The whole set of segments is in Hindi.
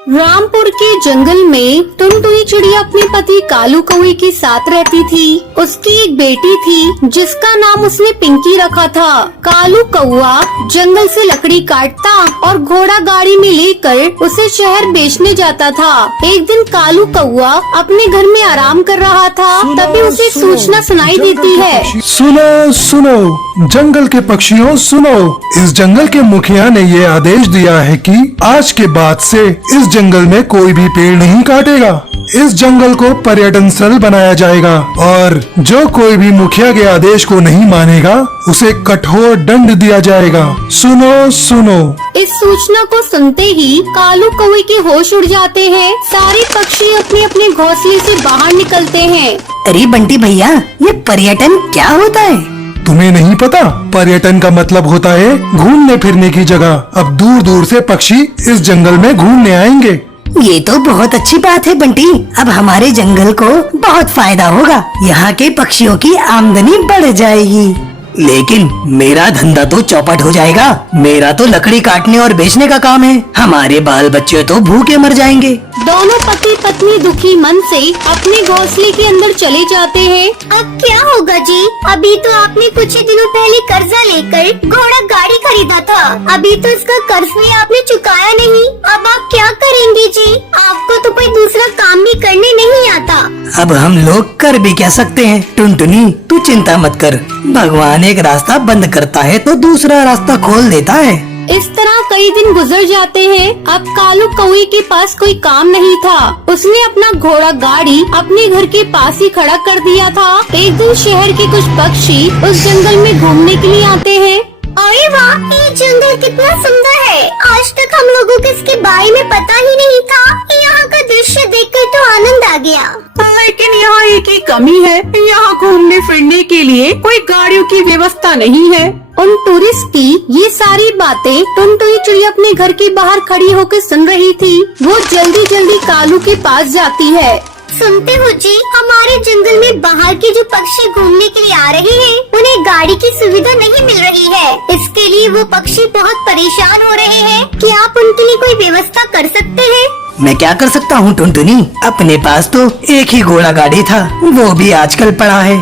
रामपुर के जंगल में टुनटुनी चिड़िया अपने पति कालू कौवे के साथ रहती थी। उसकी एक बेटी थी जिसका नाम उसने पिंकी रखा था। कालू कौवा जंगल से लकड़ी काटता और घोड़ा गाड़ी में लेकर उसे शहर बेचने जाता था। एक दिन कालू कौवा अपने घर में आराम कर रहा था, तभी उसे सूचना सुनाई देती है। सुनो सुनो जंगल के पक्षियों सुनो, इस जंगल के मुखिया ने ये आदेश दिया है कि आज के बाद से इस जंगल में कोई भी पेड़ नहीं काटेगा। इस जंगल को पर्यटन स्थल बनाया जाएगा और जो कोई भी मुखिया के आदेश को नहीं मानेगा उसे कठोर दंड दिया जाएगा। सुनो सुनो। इस सूचना को सुनते ही कालू कौवे के होश उड़ जाते हैं। सारे पक्षी अपने अपने घोंसले से बाहर निकलते हैं। अरे बंटी भैया, ये पर्यटन क्या होता है? तुम्हें नहीं पता? पर्यटन का मतलब होता है घूमने फिरने की जगह। अब दूर दूर से पक्षी इस जंगल में घूमने आएंगे। ये तो बहुत अच्छी बात है बंटी। अब हमारे जंगल को बहुत फायदा होगा। यहाँ के पक्षियों की आमदनी बढ़ जाएगी। लेकिन मेरा धंधा तो चौपट हो जाएगा। मेरा तो लकड़ी काटने और बेचने का काम है। हमारे बाल बच्चे तो भूखे मर जाएंगे। दोनों पति पत्नी दुखी मन से अपने घोंसले के अंदर चले जाते हैं। अब क्या होगा जी? अभी तो आपने कुछ ही दिनों पहले कर्जा लेकर घोड़ा गाड़ी खरीदा था। अभी तो इसका कर्ज भी आपने चुकाया नहीं। अब आप क्या करेंगे जी? आपको तो कोई दूसरा काम भी करने नहीं आता। अब हम लोग कर भी क्या सकते हैं? टुनटुनी तू चिंता मत कर, भगवान एक रास्ता बंद करता है तो दूसरा रास्ता खोल देता है। इस तरह कई दिन गुजर जाते हैं। अब कालू कौवे के पास कोई काम नहीं था। उसने अपना घोड़ा गाड़ी अपने घर के पास ही खड़ा कर दिया था। एक दिन शहर के कुछ पक्षी उस जंगल में घूमने के लिए आते हैं। अरे वाह, ये जंगल कितना सुंदर है। आज तक हम लोगों को इसके बारे में पता ही नहीं था। यहाँ का दृश्य देखकर तो आनंद आ गया। लेकिन यहाँ एक ही कमी है, यहाँ घूमने फिरने के लिए कोई गाड़ियों की व्यवस्था नहीं है। उन टूरिस्ट की ये सारी बातें टुनटुनी चिड़िया अपने घर के बाहर खड़ी होकर सुन रही थी। वो जल्दी जल्दी कालू के पास जाती है। सुनते हो जी, हमारे जंगल में बाहर के जो पक्षी घूमने के लिए आ रहे हैं, उन्हें गाड़ी की सुविधा नहीं मिल रही है। इसके लिए वो पक्षी बहुत परेशान हो रहे हैं। क्या आप उनके लिए कोई व्यवस्था कर सकते हैं? मैं क्या कर सकता हूँ टुनटुनी? अपने पास तो एक ही घोड़ा गाड़ी था, वो भी आजकल पड़ा है।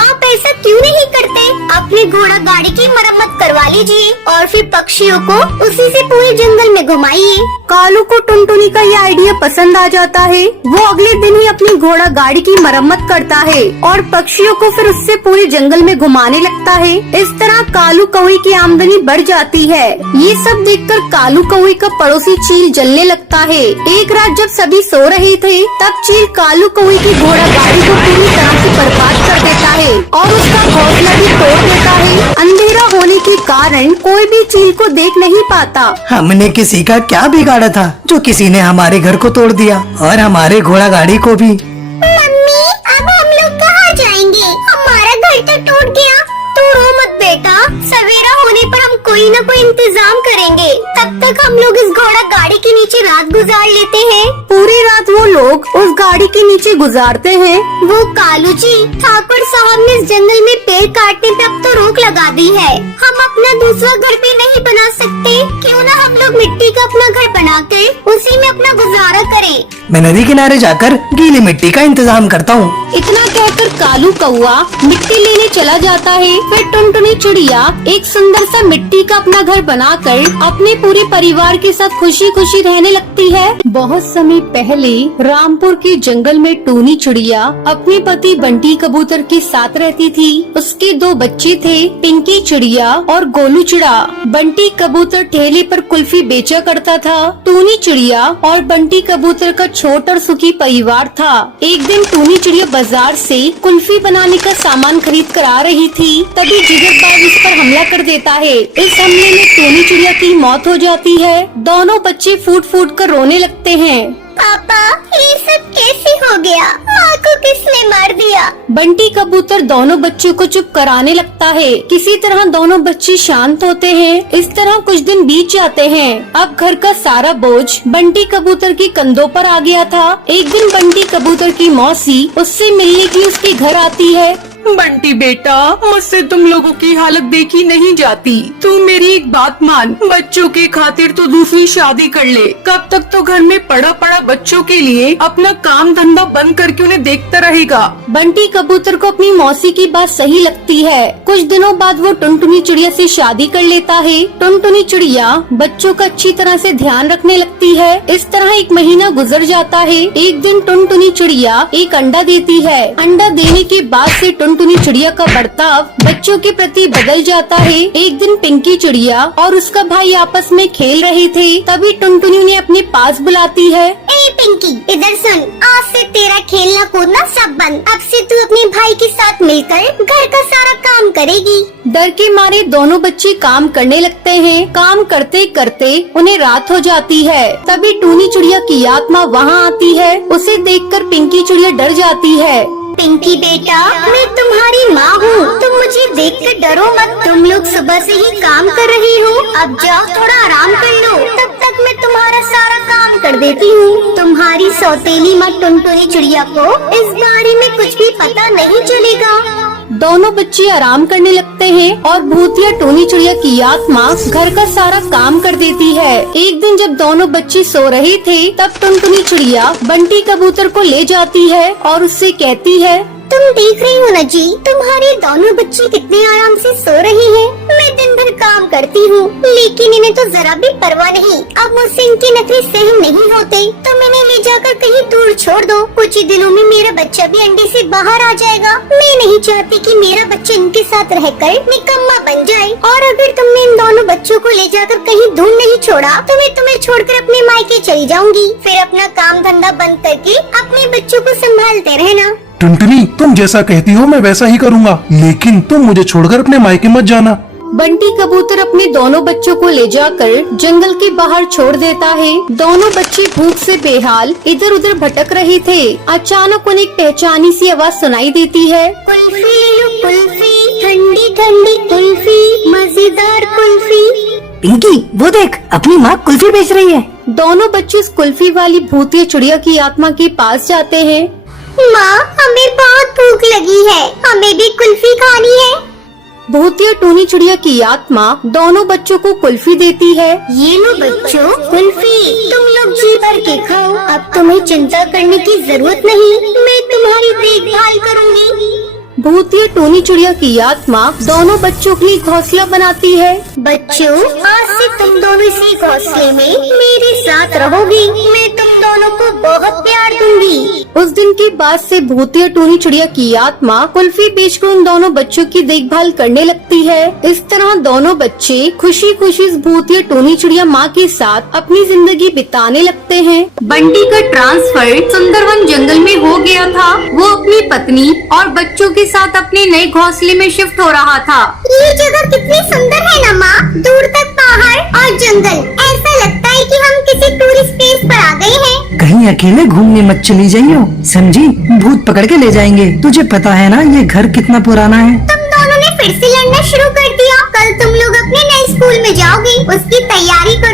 आप ऐसा क्यों नहीं करते? अपने घोड़ा गाड़ी की मरम्मत करवा लीजिए और फिर पक्षियों को उसी से पूरे जंगल में घुमाइए। कालू को टुनटुनी का ये आइडिया पसंद आ जाता है। वो अगले दिन ही अपनी घोड़ा गाड़ी की मरम्मत करता है और पक्षियों को फिर उससे पूरे जंगल में घुमाने लगता है। इस तरह कालू कौवे की आमदनी बढ़ जाती है। ये सब देखकर कालू कौवे का पड़ोसी चील जलने लगता है। एक रात जब सभी सो रहे थे, तब चील कालू कौवे की घोड़ा गाड़ी को पूरी तरह से बर्बाद कर देता है और उसका घोंसला भी तोड़ देता है। अंधेरा होने के कारण कोई भी चील को देख नहीं पाता। हमने किसी का क्या बिगाड़ा था जो किसी ने हमारे घर को तोड़ दिया और हमारे घोड़ा गाड़ी को भी। मम्मी, अब हम लोग कहाँ जाएंगे? हमारा घर तो टूट गया। तू रो मत बेटा, सवेरा होने पर हम कोई न कोई इंतजाम करेंगे। तब तक हम लोग इस घोड़ा गाड़ी के नीचे रात गुजार लेते हैं। पूरी रात वो लोग उस गाड़ी के नीचे गुजारते हैं। वो कालू जी, ठाकुर साहब ने इस जंगल में पेड़ काटने पे अब तो रोक लगा दी है। हम अपना दूसरा घर भी नहीं बना सकते। क्यों ना हम लोग मिट्टी का अपना घर बनाकर उसी में अपना गुजारा करें। मैं नदी किनारे जाकर गीली मिट्टी का इंतजाम करता हूँ। इतना कहकर कालू कौवा मिट्टी लेने चला जाता है। फिर टुनटुनी चिड़िया एक सुंदर सा मिट्टी का अपना घर बनाकर अपने पूरे परिवार के साथ खुशी खुशी रहने लगती है। बहुत समय पहले रामपुर के जंगल में टूनी चिड़िया अपने पति बंटी कबूतर के साथ रहती थी। उसके दो बच्चे थे, पिंकी चिड़िया और गोलू चिड़ा। बंटी कबूतर ठेले पर कुल्फी बेचा करता था। टूनी चिड़िया और बंटी कबूतर का छोटा और सुखी परिवार था। एक दिन टूनी चिड़िया बाजार से कुल्फी बनाने का सामान खरीद कर आ रही थी, तभी जिगरबाज इस पर हमला कर देता है। इस हमले में टूनी चिड़िया की मौत हो जाती है। दोनों बच्चे फूट फूट कर रोने लगते हैं। पापा, ये सब कैसे हो गया? माँ को किसने मार दिया? बंटी कबूतर दोनों बच्चों को चुप कराने लगता है। किसी तरह दोनों बच्चे शांत होते हैं। इस तरह कुछ दिन बीत जाते हैं। अब घर का सारा बोझ बंटी कबूतर के कंधों पर आ गया था। एक दिन बंटी कबूतर की मौसी उससे मिलने के लिए उसके घर आती है। बंटी बेटा, मुझसे तुम लोगों की हालत देखी नहीं जाती। तू मेरी एक बात मान, बच्चों के खातिर तो दूसरी शादी कर ले। कब तक तो घर में पड़ा पड़ा बच्चों के लिए अपना काम धंधा बंद करके उन्हें देखता रहेगा। बंटी कबूतर को अपनी मौसी की बात सही लगती है। कुछ दिनों बाद वो टुनटुनी चिड़िया से शादी कर लेता है। टुनटुनी चिड़िया बच्चों का अच्छी तरह से ध्यान रखने लगती है। इस तरह एक महीना गुजर जाता है। एक दिन टुनटुनी चिड़िया एक अंडा देती है। अंडा देने के बाद से टुनटुनी चिड़िया का बर्ताव बच्चों के प्रति बदल जाता है। एक दिन पिंकी चिड़िया और उसका भाई आपस में खेल रहे थे, तभी टुनटुनी उन्हें अपने पास बुलाती है। ए पिंकी, इधर सुन, आज से तेरा खेलना कूदना सब बंद। अब से तू अपने भाई के साथ मिलकर घर का सारा काम करेगी। डर के मारे दोनों बच्चे काम करने लगते हैं। काम करते करते उन्हें रात हो जाती है। तभी टूनी चिड़िया की आत्मा वहाँ आती है। उसे देखकर पिंकी चिड़िया डर जाती है। पिंकी बेटा, मैं तुम्हारी माँ हूँ, तुम मुझे देखकर डरो मत। तुम लोग सुबह से ही काम कर रही हो, अब जाओ थोड़ा आराम कर लो, तब तक मैं तुम्हारा सारा काम कर देती हूँ। तुम्हारी सौतेली माँ टुनटुनी चिड़िया को इस बारे में कुछ भी पता नहीं चलेगा। दोनों बच्चे आराम करने लगते हैं और भूतिया टूनी चिड़िया की आत्मा घर का सारा काम कर देती है। एक दिन जब दोनों बच्चे सो रहे थे, तब टुनटुनी चिड़िया बंटी कबूतर को ले जाती है और उससे कहती है, तुम देख रही हो ना जी, तुम्हारे दोनों बच्चे कितने आराम से सो रही हैं। मैं दिन भर काम करती हूँ, लेकिन इन्हें तो जरा भी परवाह नहीं। अब मुझसे इनके नखरे सहन नहीं होते, तो मैंने ले जाकर कहीं दूर छोड़ दो। कुछ ही दिनों में मेरा बच्चा भी अंडे से बाहर आ जाएगा। मैं नहीं चाहती कि मेरा बच्चा इनके साथ रहकर निकम्मा बन जाए। और अगर तुमने इन दोनों बच्चों को ले जाकर कहीं दूर नहीं छोड़ा, तो मैं तुम्हें छोड़कर अपने मायके चली जाऊंगी। फिर अपना काम धंधा बंद करके अपने बच्चों को संभालते रहना। टुनटुनी, तुम जैसा कहती हो मैं वैसा ही करूँगा, लेकिन तुम मुझे छोड़कर अपने मायके मत जाना। बंटी कबूतर अपने दोनों बच्चों को ले जाकर जंगल के बाहर छोड़ देता है। दोनों बच्चे भूख से बेहाल इधर उधर भटक रहे थे। अचानक उन्हें एक पहचानी सी आवाज सुनाई देती है। कुल्फी ले लो कुल्फी, ठंडी ठंडी कुल्फी, मजेदार कुल्फी। पिंकी, वो देख, अपनी माँ कुल्फी बेच रही है। दोनों बच्चे इस कुल्फी वाली भूतिया चिड़िया की आत्मा के पास जाते हैं। माँ, हमें बहुत भूख लगी है, हमें भी कुल्फी खानी है। भूतिया टूनी चिड़िया की आत्मा दोनों बच्चों को कुल्फी देती है। ये लो बच्चों, कुल्फी, तुम लोग जी भर के खाओ। अब तुम्हें चिंता करने की जरूरत नहीं, मैं तुम्हारी देखभाल करूँगी। भूतिया टूनी चिड़िया की आत्मा दोनों बच्चों के लिए घोंसला बनाती है। बच्चों, आज से तुम दोनों इसी घोंसले में मेरे साथ रहोगी। मैं तुम दोनों को बहुत प्यार दूंगी। उस दिन के बाद से भूतिया टूनी चिड़िया की आत्मा कुल्फी बेचकर उन दोनों बच्चों की देखभाल करने लगती है। इस तरह दोनों बच्चे खुशी खुशी इस भूतिया टूनी चिड़िया माँ के साथ अपनी जिंदगी बिताने लगते हैं। बंटी का ट्रांसफर सुंदरवन जंगल में हो गया था। वो अपनी पत्नी और बच्चों के साथ अपने नए घोंसले में शिफ्ट हो रहा था। ये जगह कितनी सुंदर है ना माँ, दूर तक पहाड़ और जंगल। ऐसा लगता है कि हम किसी टूरिस्ट प्लेस पर आ गए हैं। कहीं अकेले घूमने मत चली जाइयो, समझी? भूत पकड़ के ले जाएंगे। तुझे पता है ना ये घर कितना पुराना है। तुम दोनों ने फिर से लड़ना शुरू कर दिया। कल तुम लोग अपने नए स्कूल में जाओगे, उसकी तैयारी करो।